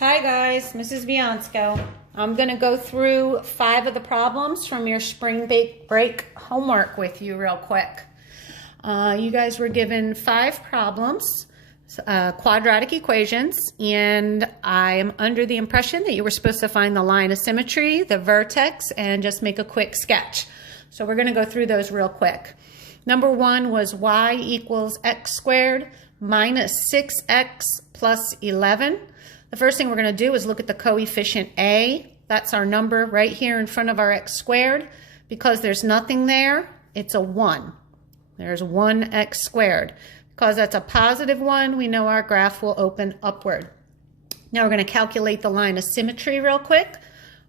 Hi guys, Mrs. Biansko. I'm going to go through 5 of the problems from your spring break homework with you real quick. You guys were given 5 problems, quadratic equations, and I am under the impression that you were supposed to find the line of symmetry, the vertex, and just make a quick sketch. So we're going to go through those real quick. Number 1 was y equals x squared minus 6x plus 11. The first thing we're going to do is look at the coefficient a. That's our number right here in front of our x squared. Because there's nothing there, it's a 1. There's 1x squared. Because that's a positive 1, we know our graph will open upward. Now we're going to calculate the line of symmetry real quick.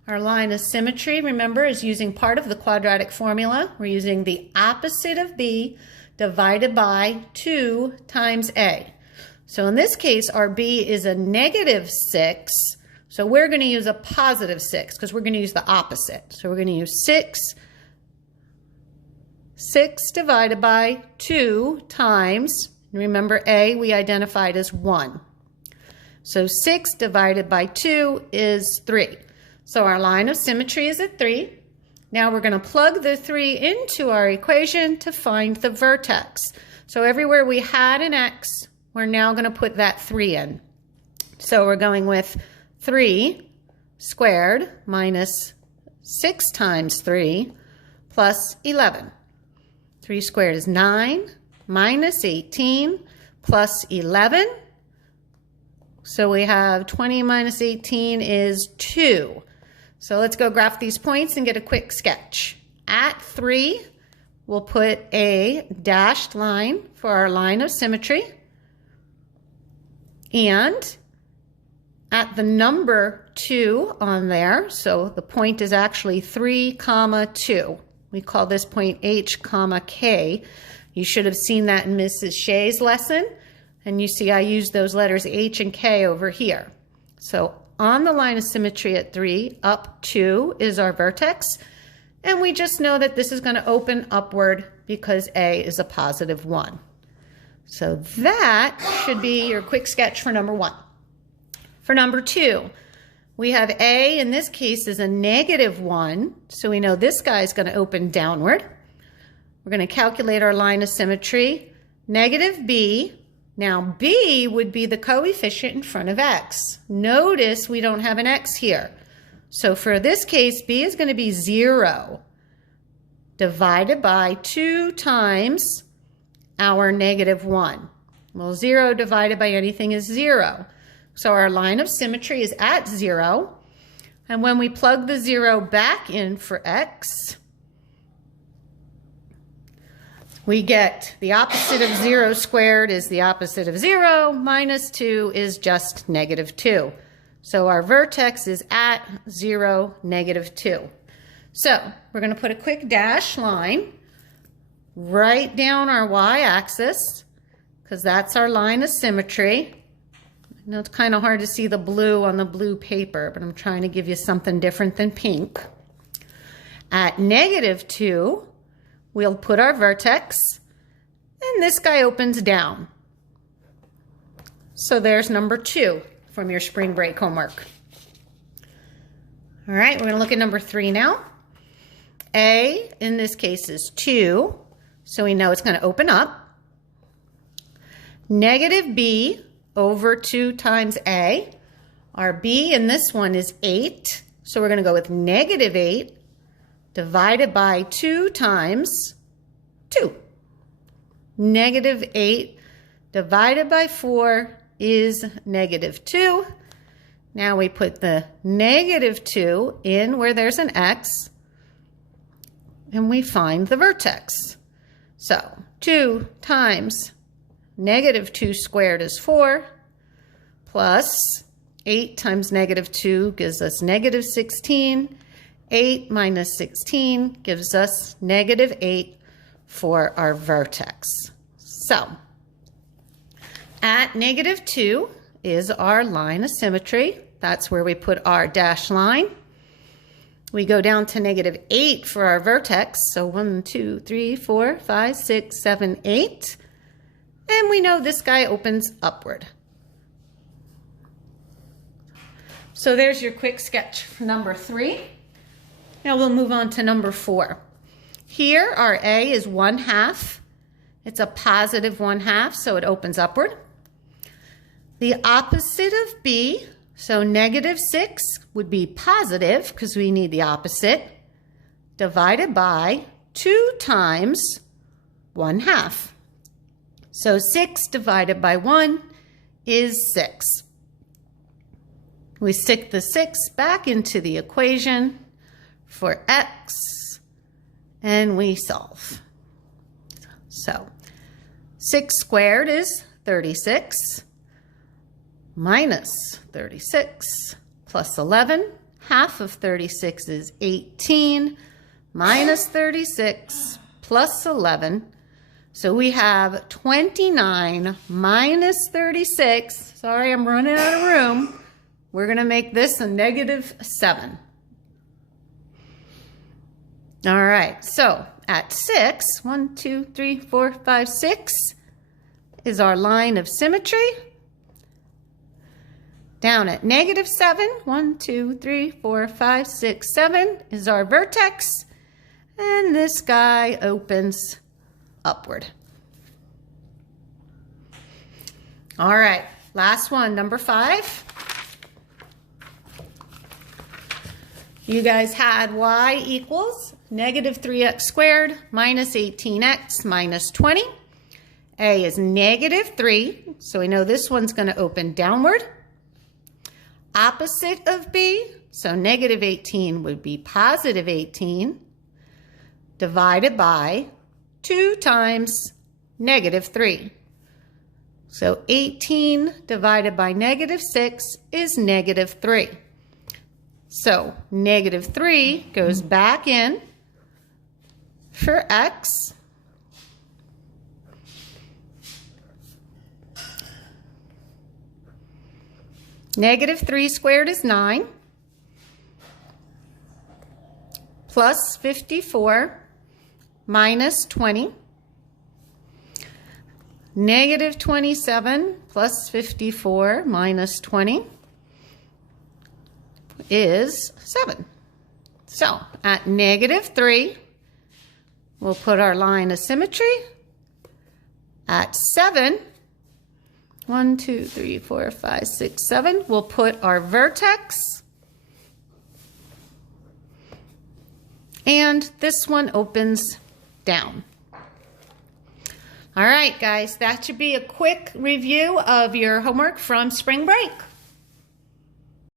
Our line of symmetry, remember, is using part of the quadratic formula. We're using the opposite of b divided by 2 times a. So in this case, our b is a negative 6. So we're going to use a positive 6 because we're going to use the opposite. So we're going to use 6 divided by 2 times, remember a we identified as 1. So 6 divided by 2 is 3. So our line of symmetry is at 3. Now we're going to plug the 3 into our equation to find the vertex. So everywhere we had an x, we're now going to put that 3 in. So we're going with 3 squared minus 6 times 3 plus 11. 3 squared is 9 minus 18 plus 11. So we have 20 minus 18 is 2. So let's go graph these points and get a quick sketch. At 3, we'll put a dashed line for our line of symmetry. And at the number 2 on there, so the point is actually 3, 2. We call this point H, K. You should have seen that in Mrs. Shea's lesson. And you see I use those letters H and K over here. So on the line of symmetry at 3, up 2 is our vertex. And we just know that this is going to open upward because A is a positive 1. So that should be your quick sketch for number 1. For number 2, we have A, in this case, is a negative 1. So we know this guy is going to open downward. We're going to calculate our line of symmetry. Negative B. Now B would be the coefficient in front of x. Notice we don't have an x here. So for this case, B is going to be 0 divided by 2 times our negative 1. Well, 0 divided by anything is 0. So our line of symmetry is at 0. And when we plug the 0 back in for x, we get the opposite of 0 squared is the opposite of 0, minus 2 is just negative 2. So our vertex is at 0, negative 2. So we're going to put a quick dash line right down our y-axis, because that's our line of symmetry. I know it's kind of hard to see the blue on the blue paper, but I'm trying to give you something different than pink. At negative 2, we'll put our vertex, and this guy opens down. So there's number 2 from your spring break homework. All right, we're going to look at number 3 now. A, in this case, is 2. So we know it's going to open up. Negative b over 2 times a. Our b in this one is 8. So we're going to go with negative 8 divided by 2 times 2. Negative 8 divided by 4 is negative 2. Now we put the negative 2 in where there's an x. And we find the vertex. So 2 times negative 2 squared is 4, plus 8 times negative 2 gives us negative 16. 8 minus 16 gives us negative 8 for our vertex. So at negative 2 is our line of symmetry. That's where we put our dashed line. We go down to negative 8 for our vertex. So 1, 2, 3, 4, 5, 6, 7, 8. And we know this guy opens upward. So there's your quick sketch for number 3. Now we'll move on to number 4. Here our A is 1/2. It's a positive 1/2, so it opens upward. The opposite of B, so -6 would be positive because we need the opposite, divided by 2 times 1/2. So 6 divided by 1 is 6. We stick the 6 back into the equation for x, and we solve. So 6 squared is 36, minus 36 plus 11. Half of 36 is 18, minus 36 plus 11. So we have 29 minus 36. Sorry, I'm running out of room. We're going to make this a -7. All right, so at 6, 1, 2, 3, 4, 5, 6 is our line of symmetry. Down at -7, 1, 2, 3, 4, 5, 6, 7 is our vertex. And this guy opens upward. All right, last one, number 5. You guys had y equals -3x squared minus 18x minus 20. A is -3, so we know this one's going to open downward. Opposite of B, so -18 would be +18, divided by 2 times -3. So 18 divided by -6 is -3. So -3 goes back in for x. -3 squared is 9, plus 54 minus 20. -27 plus 54 minus 20 is 7. So at -3, we'll put our line of symmetry. At 7, 1, 2, 3, 4, 5, 6, 7, we'll put our vertex. And this one opens down. All right, guys, that should be a quick review of your homework from spring break.